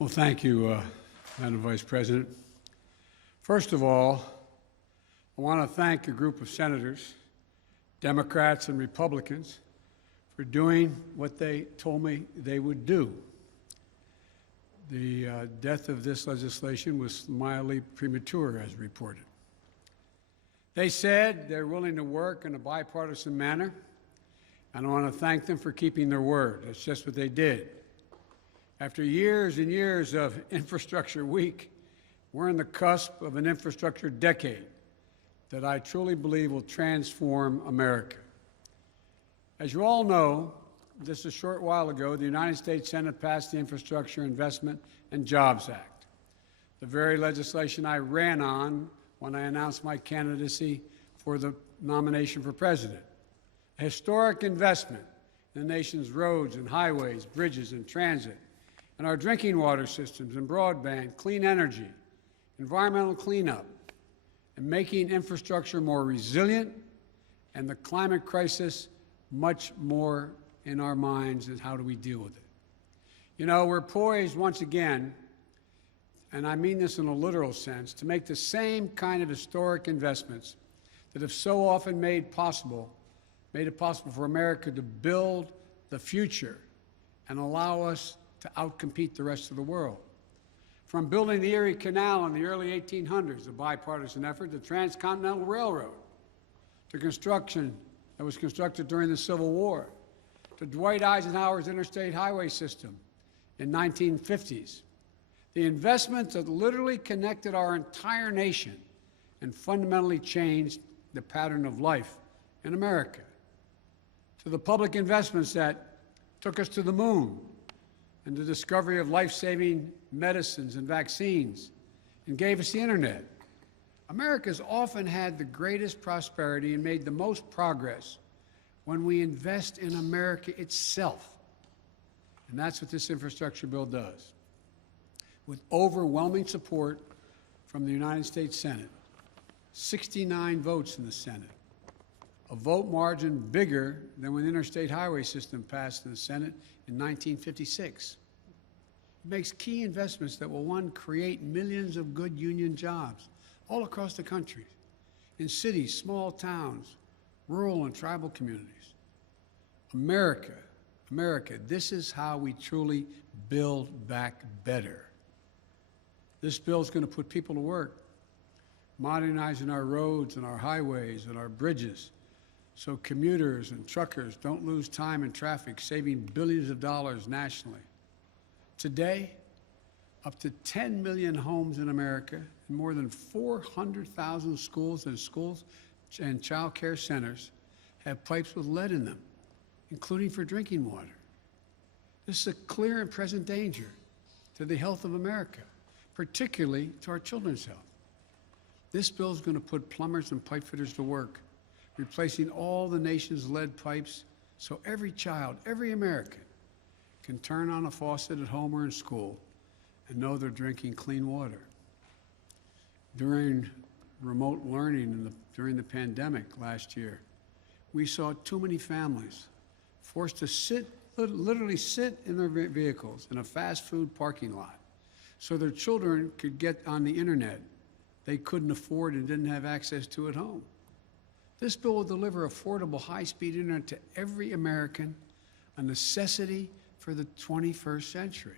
Well, thank you, Madam Vice President. First of all, I want to thank a group of senators, Democrats and Republicans, for doing what they told me they would do. The death of this legislation was mildly premature, as reported. They said they're willing to work in a bipartisan manner, and I want to thank them for keeping their word. That's just what they did. After years and years of infrastructure week, we're on the cusp of an infrastructure decade that I truly believe will transform America. As you all know, just a short while ago, the United States Senate passed the Infrastructure Investment and Jobs Act, the very legislation I ran on when I announced my candidacy for the nomination for president. A historic investment in the nation's roads and highways, bridges and transit, and our drinking water systems and broadband, clean energy, environmental cleanup, and making infrastructure more resilient, and the climate crisis much more in our minds is how do we deal with it. You know, we're poised once again, and I mean this in a literal sense, to make the same kind of historic investments that have so often made it possible for America to build the future and allow us to outcompete the rest of the world. From building the Erie Canal in the early 1800s, a bipartisan effort, the Transcontinental Railroad, to construction that was constructed during the Civil War, to Dwight Eisenhower's interstate highway system in 1950s, the investments that literally connected our entire nation and fundamentally changed the pattern of life in America, to the public investments that took us to the moon, and the discovery of life-saving medicines and vaccines, and gave us the internet. America's often had the greatest prosperity and made the most progress when we invest in America itself. And that's what this infrastructure bill does. With overwhelming support from the United States Senate, 69 votes in the Senate, a vote margin bigger than when the interstate highway system passed in the Senate in 1956. It makes key investments that will, one, create millions of good union jobs all across the country, in cities, small towns, rural and tribal communities. America, this is how we truly build back better. This bill is going to put people to work, modernizing our roads and our highways and our bridges, so commuters and truckers don't lose time in traffic, saving billions of dollars nationally. Today, up to 10 million homes in America and more than 400,000 schools and child care centers have pipes with lead in them, including for drinking water. This is a clear and present danger to the health of America, particularly to our children's health. This bill is going to put plumbers and pipe fitters to work, replacing all the nation's lead pipes so every child, every American, can turn on a faucet at home or in school and know they're drinking clean water. During remote learning during the pandemic last year, we saw too many families forced to literally sit in their vehicles in a fast food parking lot so their children could get on the internet they couldn't afford and didn't have access to at home. This bill will deliver affordable, high-speed internet to every American, a necessity for the 21st century.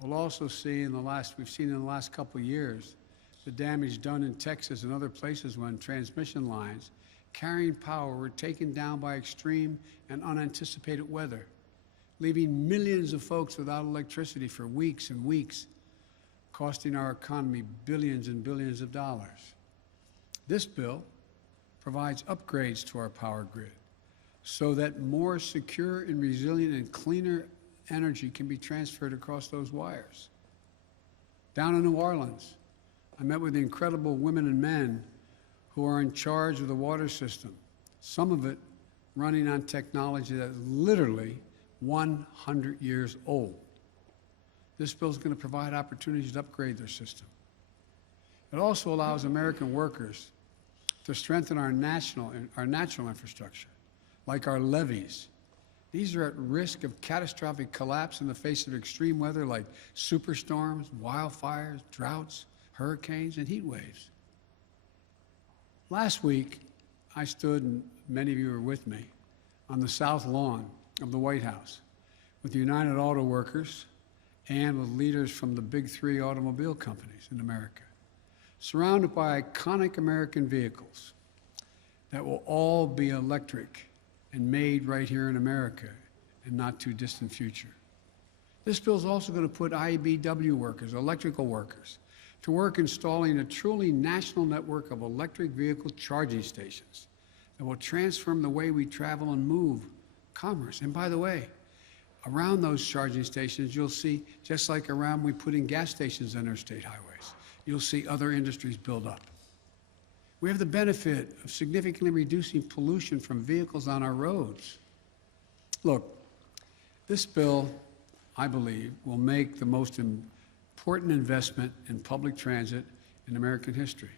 We'll also see we've seen in the last couple of years, the damage done in Texas and other places when transmission lines carrying power were taken down by extreme and unanticipated weather, leaving millions of folks without electricity for weeks and weeks, costing our economy billions and billions of dollars. This bill provides upgrades to our power grid so that more secure and resilient and cleaner energy can be transferred across those wires. Down in New Orleans, I met with the incredible women and men who are in charge of the water system, some of it running on technology that is literally 100 years old. This bill is going to provide opportunities to upgrade their system. It also allows American workers to strengthen our natural infrastructure, like our levees, These are at risk of catastrophic collapse in the face of extreme weather like superstorms, wildfires, droughts, hurricanes, and heat waves. Last week, I stood, and many of you were with me, on the south lawn of the White House with the United Auto Workers and with leaders from the big three automobile companies in America, surrounded by iconic American vehicles that will all be electric and made right here in America in not too distant future. This bill is also going to put IBEW workers, electrical workers, to work installing a truly national network of electric vehicle charging stations that will transform the way we travel and move commerce. And by the way, around those charging stations, you'll see, just like around we put in gas stations on interstate highways, you'll see other industries build up. We have the benefit of significantly reducing pollution from vehicles on our roads. Look, this bill, I believe, will make the most important investment in public transit in American history.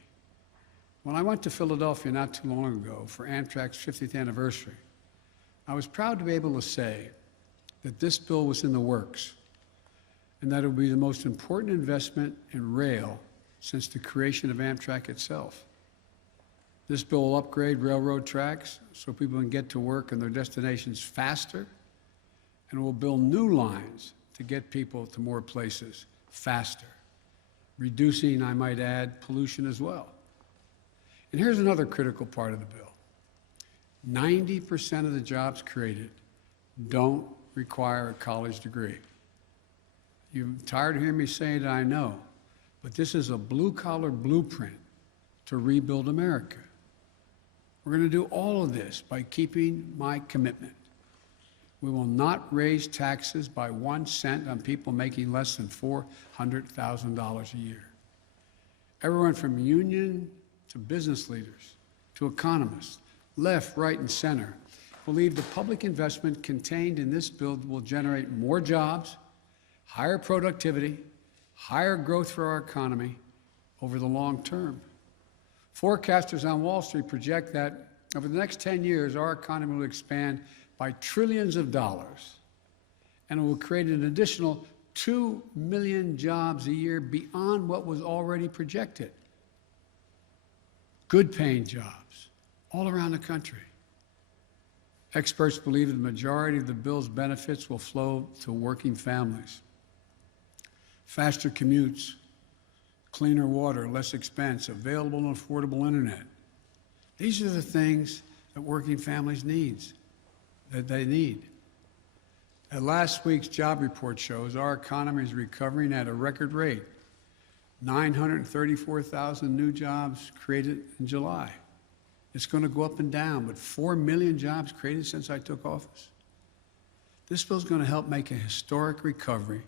When I went to Philadelphia not too long ago for Amtrak's 50th anniversary, I was proud to be able to say that this bill was in the works and that it would be the most important investment in rail since the creation of Amtrak itself. This bill will upgrade railroad tracks so people can get to work and their destinations faster, and will build new lines to get people to more places faster, reducing, I might add, pollution as well. And here's another critical part of the bill. 90% of the jobs created don't require a college degree. You're tired of hearing me say it, I know, but this is a blue-collar blueprint to rebuild America. We're going to do all of this by keeping my commitment. We will not raise taxes by 1 cent on people making less than $400,000 a year. Everyone from union to business leaders to economists, left, right, and center, believe the public investment contained in this bill will generate more jobs, higher productivity, higher growth for our economy over the long term. Forecasters on Wall Street project that over the next 10 years, our economy will expand by trillions of dollars, and it will create an additional 2 million jobs a year beyond what was already projected. Good-paying jobs all around the country. Experts believe that the majority of the bill's benefits will flow to working families. Faster commutes, cleaner water, less expense, available and affordable internet. These are the things that working families need. Last week's job report shows our economy is recovering at a record rate. 934,000 new jobs created in July. It's going to go up and down, but 4 million jobs created since I took office. This bill is going to help make a historic recovery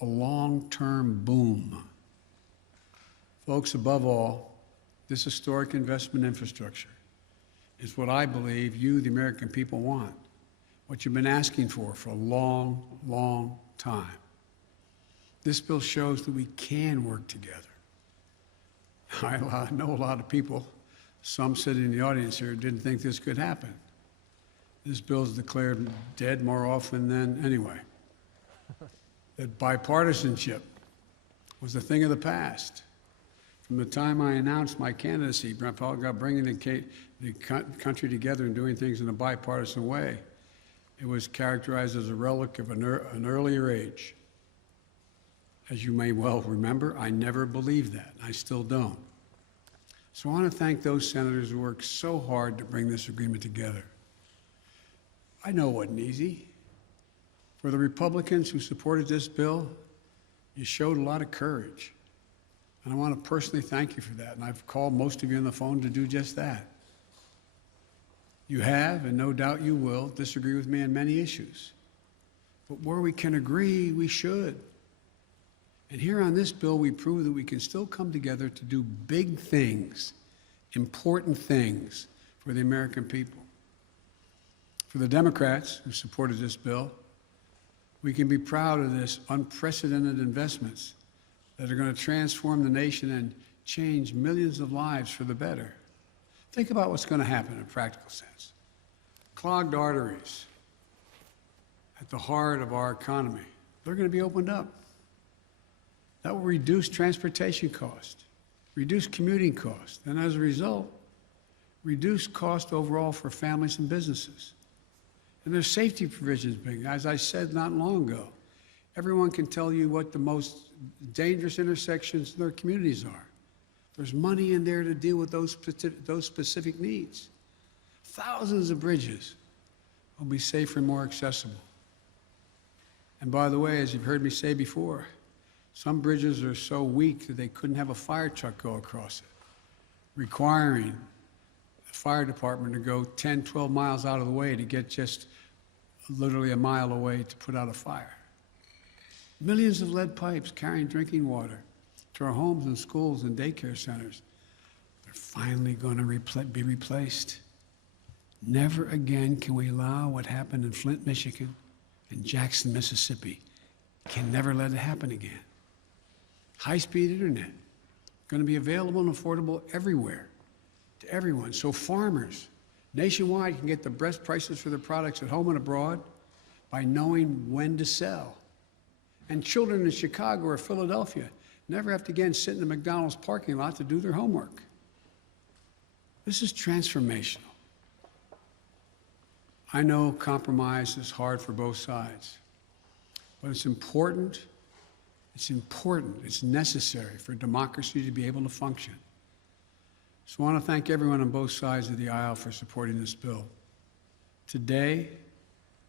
a long-term boom. Folks, above all, this historic investment in infrastructure is what I believe you, the American people, want, what you've been asking for a long, long time. This bill shows that we can work together. I know a lot of people, some sitting in the audience here, didn't think this could happen. This bill is declared dead more often than anyway. That bipartisanship was a thing of the past. From the time I announced my candidacy, about bringing the country together and doing things in a bipartisan way, it was characterized as a relic of an earlier age. As you may well remember, I never believed that. I still don't. So I want to thank those senators who worked so hard to bring this agreement together. I know it wasn't easy. For the Republicans who supported this bill, you showed a lot of courage. And I want to personally thank you for that. And I've called most of you on the phone to do just that. You have, and no doubt you will, disagree with me on many issues. But where we can agree, we should. And here on this bill, we prove that we can still come together to do big things, important things for the American people. For the Democrats who supported this bill, we can be proud of this unprecedented investments that are going to transform the nation and change millions of lives for the better. Think about what's going to happen in a practical sense. Clogged arteries, at the heart of our economy. They're going to be opened up. That will reduce transportation costs, reduce commuting costs, and as a result, reduce cost overall for families and businesses. And there's safety provisions being, as I said not long ago, everyone can tell you what the most dangerous intersections in their communities are. There's money in there to deal with those specific needs. Thousands of bridges will be safer and more accessible. And by the way, as you've heard me say before, some bridges are so weak that they couldn't have a fire truck go across it, requiring the fire department to go 10, 12 miles out of the way to get just literally a mile away to put out a fire. Millions of lead pipes carrying drinking water to our homes and schools and daycare centers, they're finally going to be replaced. Never again can we allow what happened in Flint, Michigan, and Jackson, Mississippi. Can never let it happen again. High-speed internet, going to be available and affordable everywhere, to everyone. So farmers nationwide can get the best prices for their products at home and abroad by knowing when to sell. And children in Chicago or Philadelphia never have to again sit in the McDonald's parking lot to do their homework. This is transformational. I know compromise is hard for both sides, but it's important, it's necessary for democracy to be able to function. So I want to thank everyone on both sides of the aisle for supporting this bill. Today,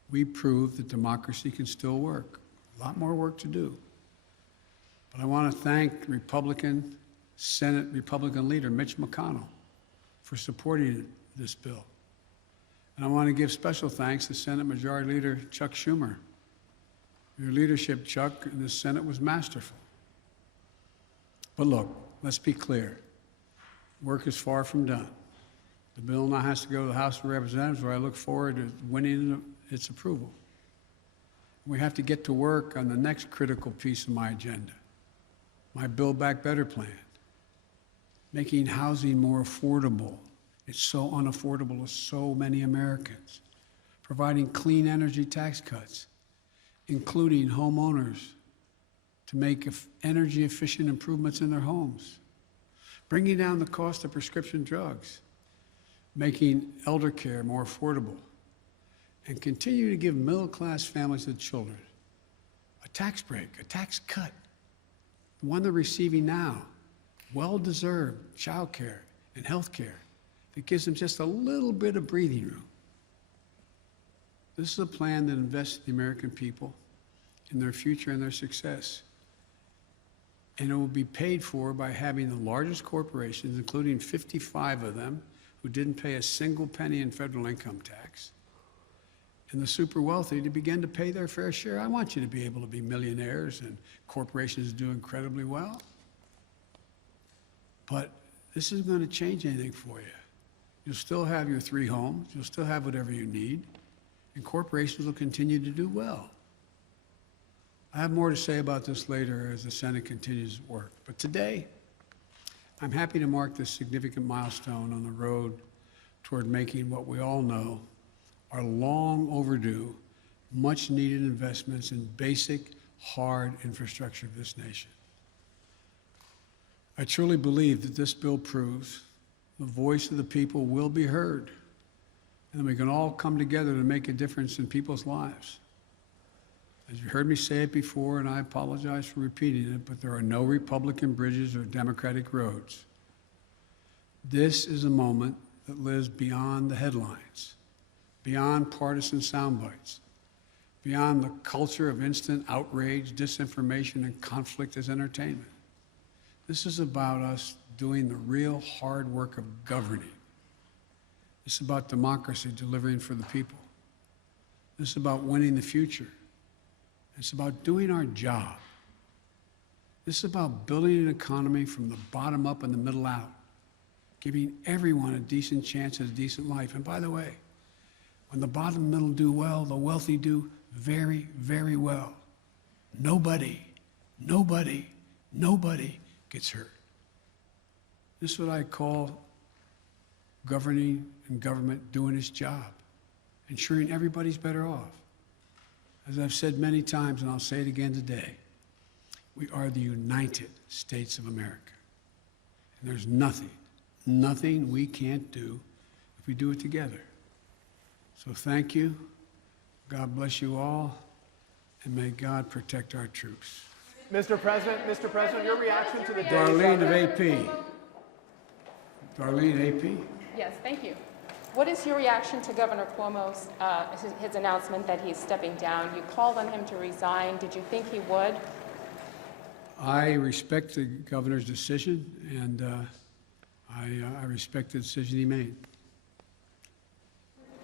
we proved that democracy can still work. A lot more work to do. But I want to thank Senate Republican leader Mitch McConnell for supporting this bill. And I want to give special thanks to Senate Majority Leader Chuck Schumer. Your leadership, Chuck, in the Senate was masterful. But look, let's be clear. Work is far from done. The bill now has to go to the House of Representatives, where I look forward to winning its approval. We have to get to work on the next critical piece of my agenda, my Build Back Better plan, making housing more affordable. It's so unaffordable to so many Americans. Providing clean energy tax cuts, including homeowners to make energy efficient improvements in their homes. Bringing down the cost of prescription drugs, making elder care more affordable, and continue to give middle-class families and children a tax break, a tax cut, the one they're receiving now, well-deserved child care and health care that gives them just a little bit of breathing room. This is a plan that invests in the American people, in their future and their success. And it will be paid for by having the largest corporations, including 55 of them, who didn't pay a single penny in federal income tax, and the super wealthy to begin to pay their fair share. I want you to be able to be millionaires and corporations do incredibly well. But this isn't going to change anything for you. You'll still have your 3 homes, you'll still have whatever you need, and corporations will continue to do well. I have more to say about this later as the Senate continues to work. But today, I'm happy to mark this significant milestone on the road toward making what we all know are long overdue, much needed investments in basic, hard infrastructure of this nation. I truly believe that this bill proves the voice of the people will be heard, and we can all come together to make a difference in people's lives. As you heard me say it before, and I apologize for repeating it, but there are no Republican bridges or Democratic roads. This is a moment that lives beyond the headlines, beyond partisan sound bites, beyond the culture of instant outrage, disinformation, and conflict as entertainment. This is about us doing the real hard work of governing. It's about democracy delivering for the people. This is about winning the future. It's about doing our job. This is about building an economy from the bottom up and the middle out, giving everyone a decent chance at a decent life. And by the way, when the bottom and middle do well, the wealthy do very, very well. Nobody gets hurt. This is what I call governing and government doing its job, ensuring everybody's better off. As I've said many times, and I'll say it again today, we are the United States of America. And there's nothing we can't do if we do it together. So thank you. God bless you all, and may God protect our troops. Mr. President, your reaction to the day. Darlene of AP. Darlene, AP. Yes, thank you. What is your reaction to Governor Cuomo's his announcement that he's stepping down? You called on him to resign. Did you think he would? I respect the governor's decision, and I respect the decision he made.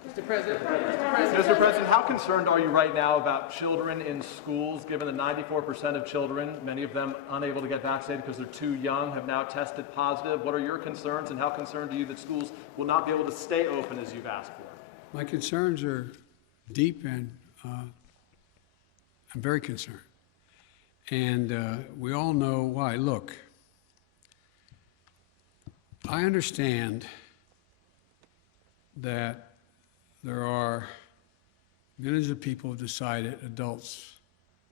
Mr. President, how concerned are you right now about children in schools, given that 94% of children, many of them unable to get vaccinated because they're too young, have now tested positive? What are your concerns, and how concerned are you that schools will not be able to stay open as you've asked for? My concerns are deep, and I'm very concerned. And we all know why. Look, I understand that there are millions of people who decided, adults,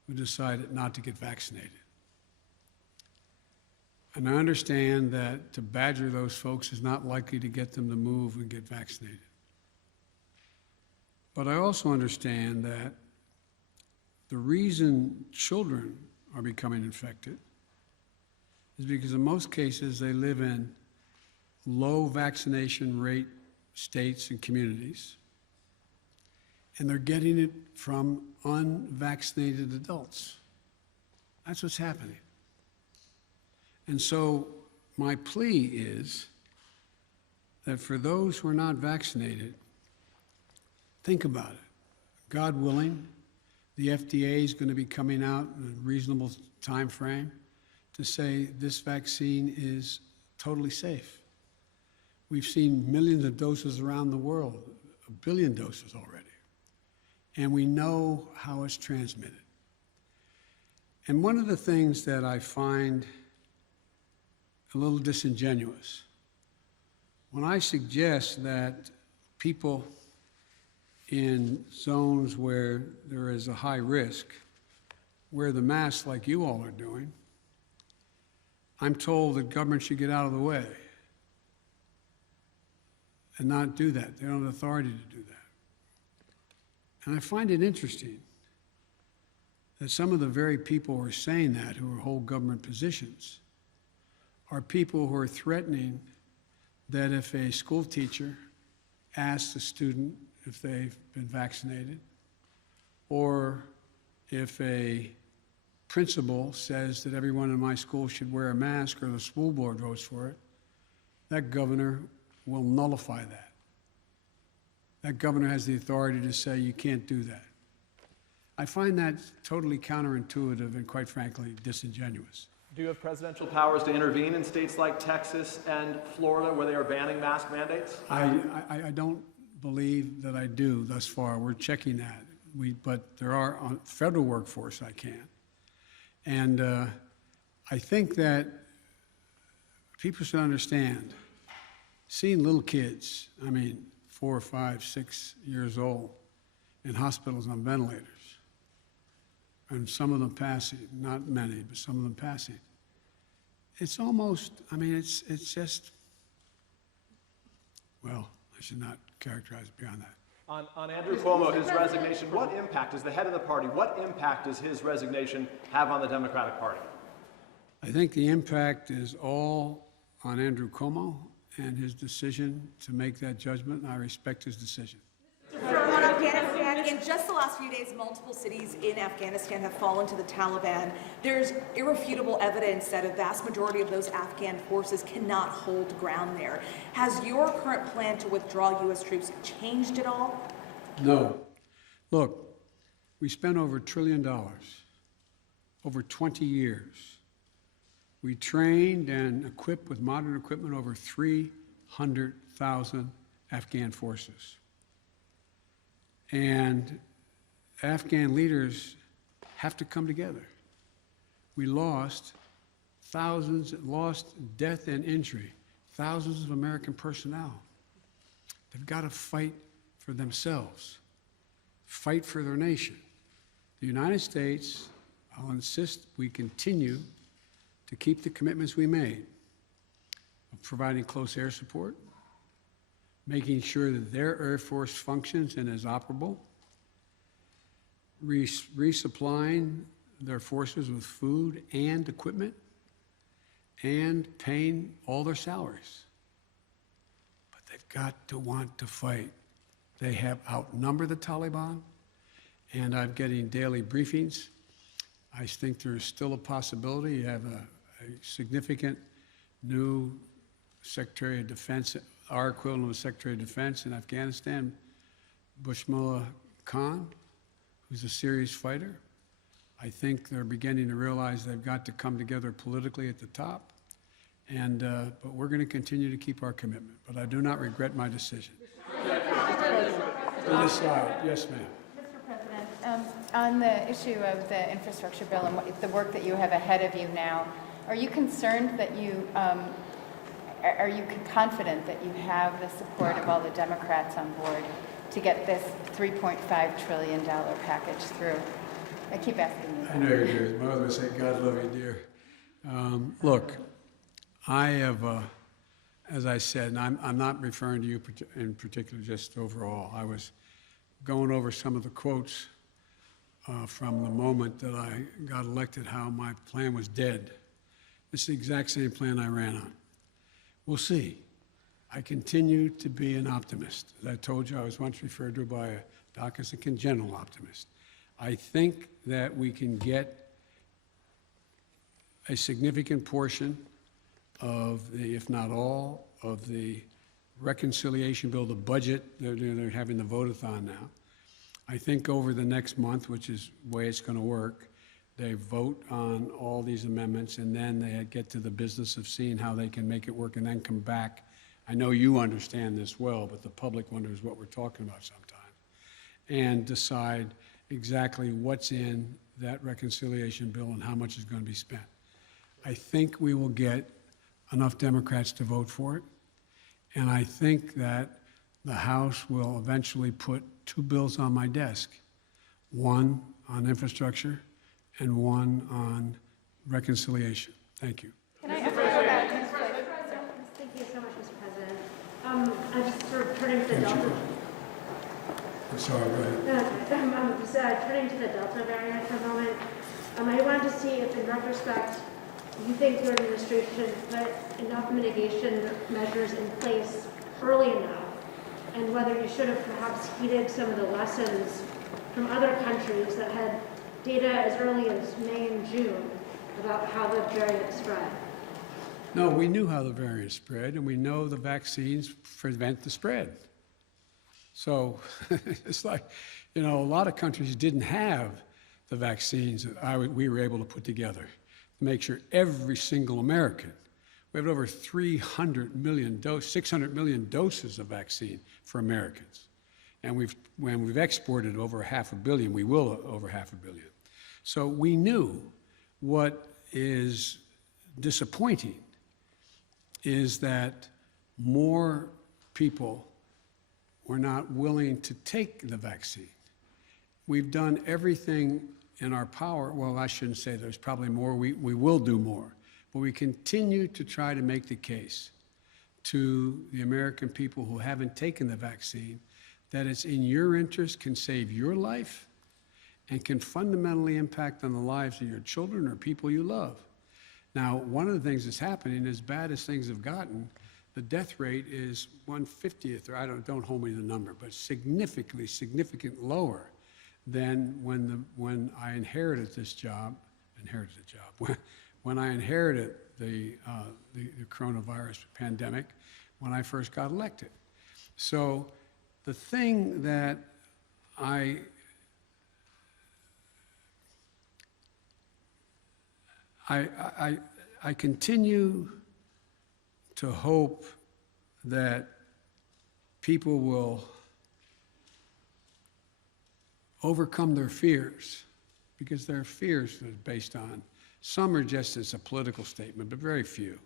who decided not to get vaccinated. And I understand that to badger those folks is not likely to get them to move and get vaccinated. But I also understand that the reason children are becoming infected is because in most cases they live in low vaccination rate states and communities, and they're getting it from unvaccinated adults. That's what's happening. And so my plea is that for those who are not vaccinated, think about it. God willing, the FDA is going to be coming out in a reasonable time frame to say this vaccine is totally safe. We've seen millions of doses around the world, 1 billion doses already. And we know how it's transmitted. And one of the things that I find a little disingenuous, when I suggest that people in zones where there is a high risk wear the mask like you all are doing, I'm told that government should get out of the way and not do that. They don't have authority to do that. And I find it interesting that some of the very people who are saying that, who hold government positions, are people who are threatening that if a school teacher asks a student if they've been vaccinated, or if a principal says that everyone in my school should wear a mask, or the school board votes for it, that governor will nullify that. That governor has the authority to say you can't do that. I find that totally counterintuitive and, quite frankly, disingenuous. Do you have presidential powers to intervene in states like Texas and Florida where they are banning mask mandates? I don't believe that I do thus far. We're checking that. But there are on federal workforce I can. And I think that people should understand, seeing little kids, 4, 5, 6 years old, in hospitals on ventilators, and some of them passing, not many, but some of them passing. It's almost, it's just, well, I should not characterize it beyond that. On Andrew Cuomo, his resignation, what impact, as the head of the party, what impact does his resignation have on the Democratic Party? I think the impact is all on Andrew Cuomo and his decision to make that judgment, and I respect his decision. On Afghanistan, in just the last few days, multiple cities in Afghanistan have fallen to the Taliban. There's irrefutable evidence that a vast majority of those Afghan forces cannot hold ground there. Has your current plan to withdraw U.S. troops changed at all? No. Look, we spent over $1 trillion over 20 years. We trained and equipped with modern equipment over 300,000 Afghan forces. And Afghan leaders have to come together. We lost death and injury, thousands of American personnel. They've got to fight for themselves, fight for their nation. The United States, I'll insist we continue to keep the commitments we made of providing close air support, making sure that their Air Force functions and is operable, resupplying their forces with food and equipment, and paying all their salaries. But they've got to want to fight. They have outnumbered the Taliban, and I'm getting daily briefings. I think there is still a possibility. You have a significant new Secretary of Defense, our equivalent of Secretary of Defense in Afghanistan, Bushmullah Khan, who's a serious fighter. I think they're beginning to realize they've got to come together politically at the top. But we're going to continue to keep our commitment. But I do not regret my decision. To this side. Yes, ma'am. Mr. President, on the issue of the infrastructure bill and the work that you have ahead of you now, are you concerned that are you confident that you have the support of all the Democrats on board to get this $3.5 trillion package through? I keep asking you that. I know you do. My mother would say, God love you, dear. Look, I have, as I said, and I'm not referring to you in particular, just overall. I was going over some of the quotes from the moment that I got elected, how my plan was dead. It's the exact same plan I ran on. We'll see. I continue to be an optimist. As I told you, I was once referred to by a doc as a congenital optimist. I think that we can get a significant portion of the, if not all, of the reconciliation bill, the budget, they're having the vote-a-thon now. I think over the next month, which is the way it's going to work, they vote on all these amendments, and then they get to the business of seeing how they can make it work and then come back. I know you understand this well, but the public wonders what we're talking about sometimes, and decide exactly what's in that reconciliation bill and how much is going to be spent. I think we will get enough Democrats to vote for it, and I think that the House will eventually put two bills on my desk, one on infrastructure and one on reconciliation. Thank you. Can I ask you about Thank you so much, Mr. President. I'm just sort of turning to the Delta. I'm sorry, go ahead. I'm just turning to the Delta variant for a moment. I wanted to see if, in retrospect, you think your administration put enough mitigation measures in place early enough, and whether you should have perhaps heeded some of the lessons from other countries that had data as early as May and June about how the variant spread. No, we knew how the variant spread, and we know the vaccines prevent the spread. So it's like, you know, a lot of countries didn't have the vaccines that we were able to put together to make sure every single American, we have over 600 million doses of vaccine for Americans. And we've exported over 500 million, we will over 500 million. So we knew what is disappointing is that more people were not willing to take the vaccine. We've done everything in our power. Well, I shouldn't say there's probably more. We will do more. But we continue to try to make the case to the American people who haven't taken the vaccine that it's in your interest, can save your life, and can fundamentally impact on the lives of your children or people you love. Now, one of the things that's happening, as bad as things have gotten, the death rate is 1/50th, or don't hold me to the number, but significantly lower than when I inherited this job, when I inherited the coronavirus pandemic, when I first got elected. So the thing that I continue to hope that people will overcome their fears, because their fears are based on, some are just as a political statement, but very few.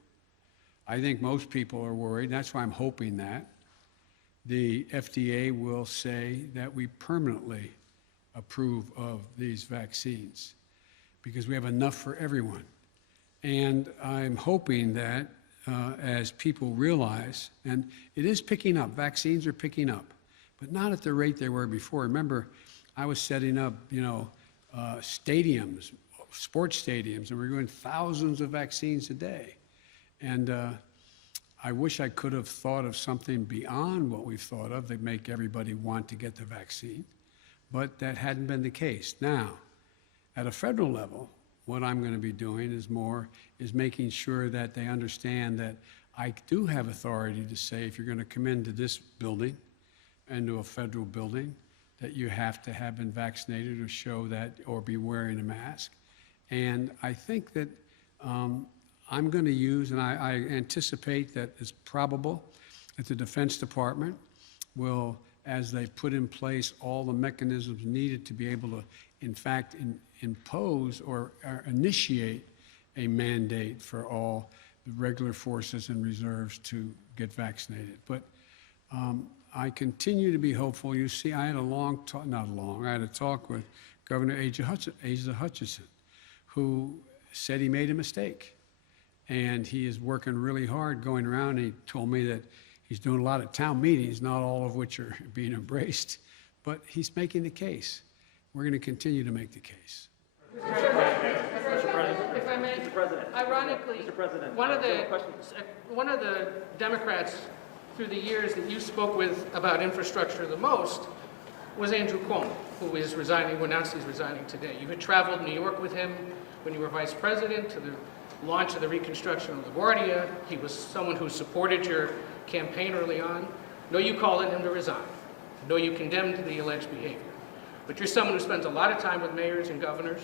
I think most people are worried, and that's why I'm hoping that the FDA will say that we permanently approve of these vaccines because we have enough for everyone. And I'm hoping that as people realize, and it is picking up, vaccines are picking up, but not at the rate they were before. Remember, I was setting up, stadiums, sports stadiums, and we're doing thousands of vaccines a day. And I wish I could have thought of something beyond what we've thought of that make everybody want to get the vaccine, but that hadn't been the case. Now, at a federal level, what I'm going to be doing is making sure that they understand that I do have authority to say if you're going to come into this building, into a federal building, that you have to have been vaccinated or show that or be wearing a mask. And I think that I'm going to use, and I anticipate that it's probable that the Defense Department will, as they put in place all the mechanisms needed to be able to, in fact, impose or initiate a mandate for all the regular forces and reserves to get vaccinated. But I continue to be hopeful. You see, I had a long talk, I had a talk with Governor Asa Hutchinson, who said he made a mistake. And he is working really hard going around. He told me that he's doing a lot of town meetings, not all of which are being embraced, but he's making the case. We're going to continue to make the case. If I may, ironically, one of the Democrats through the years that you spoke with about infrastructure the most was Andrew Cuomo, who is resigning, who announced he's resigning today. You had traveled New York with him when you were vice president to the launch of the reconstruction of LaGuardia. He was someone who supported your campaign early on. No, you called on him to resign. No, you condemned the alleged behavior. But you're someone who spends a lot of time with mayors and governors.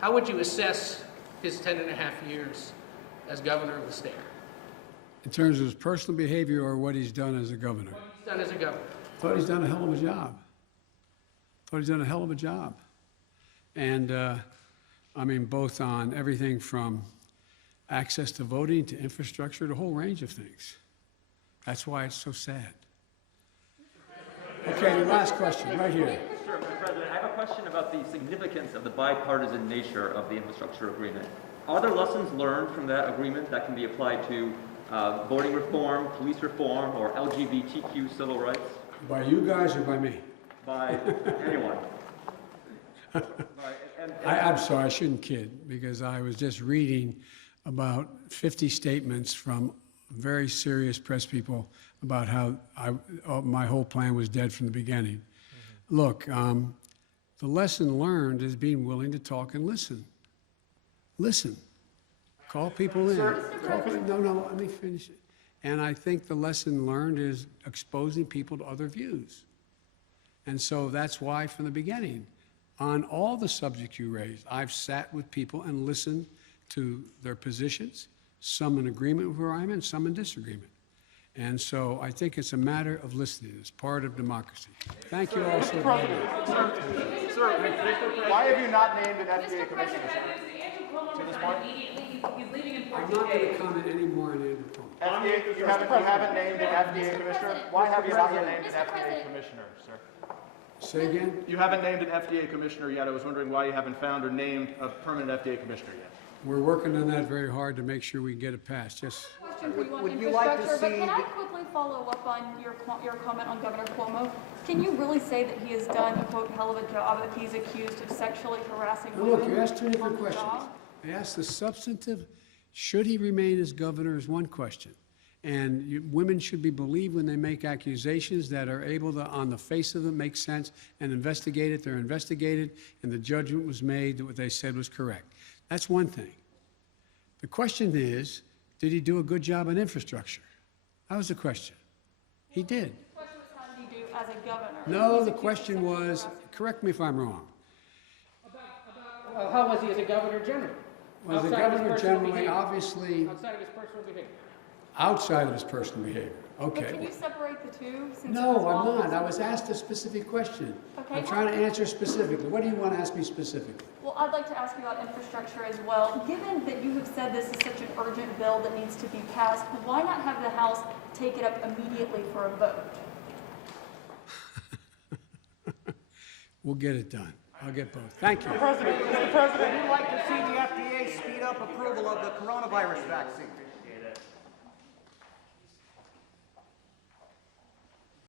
How would you assess his 10.5 years as governor of the state? In terms of his personal behavior or what he's done as a governor? What he's done as a governor. Thought he's done a hell of a job. Thought he's done a hell of a job. And I mean, both on everything from access to voting to infrastructure, the whole range of things. That's why it's so sad. Okay, the last question, right here. Sure, Mr. President. I have a question about the significance of the bipartisan nature of the infrastructure agreement. Are there lessons learned from that agreement that can be applied to voting reform, police reform, or LGBTQ civil rights? By you guys or by me? By anyone. I'm sorry, I shouldn't kid, because I was just reading about 50 statements from very serious press people about how my whole plan was dead from the beginning. Mm-hmm. Look, the lesson learned is being willing to talk and listen. Listen. Call people in. No, let me finish it. And I think the lesson learned is exposing people to other views. And so that's why from the beginning, on all the subjects you raised, I've sat with people and listened to their positions, some in agreement with where I'm in, some in disagreement. And so I think it's a matter of listening. It's part of democracy. Thank you all so much. Sir, why have you not named an FDA commissioner? To this point? I'm not going to comment any more on Andrew Cuomo. You haven't named an FDA commissioner? Why have you not named an FDA commissioner, sir? Say again? You haven't named an FDA commissioner yet. I was wondering why you haven't found or named a permanent FDA commissioner yet. We're working on that very hard to make sure we get it passed. Yes. Question for you on infrastructure, but can I quickly follow up on your comment on Governor Cuomo? Can you really say that he has done a quote hell of a job if he's accused of sexually harassing Now women? look, you asked two different on the questions. job? I asked the substantive, should he remain as governor, is one question. And women should be believed when they make accusations that are able to, on the face of them, make sense and investigate it. They're investigated, and the judgment was made that what they said was correct. That's one thing. The question is, did he do a good job on infrastructure? That was the question. He did. The question was, how did he do as a governor? No, He's the accused question of sexually was, harassing. correct me if I'm wrong. How was he as a governor general? Was the governor generally, obviously, Outside of his personal behavior. outside of his personal behavior? But Okay. can you separate the two? Since it No, was I'm all- not. I was asked a specific question. Okay. I'm trying to answer specifically. What do you want to ask me specifically? Well, I'd like to ask you about infrastructure as well. Given that you have said this is such an urgent bill that needs to be passed, why not have the House take it up immediately for a vote? We'll get it done. I'll get both. Thank you. Mr. President, we'd like to see the FDA speed up approval of the coronavirus vaccine.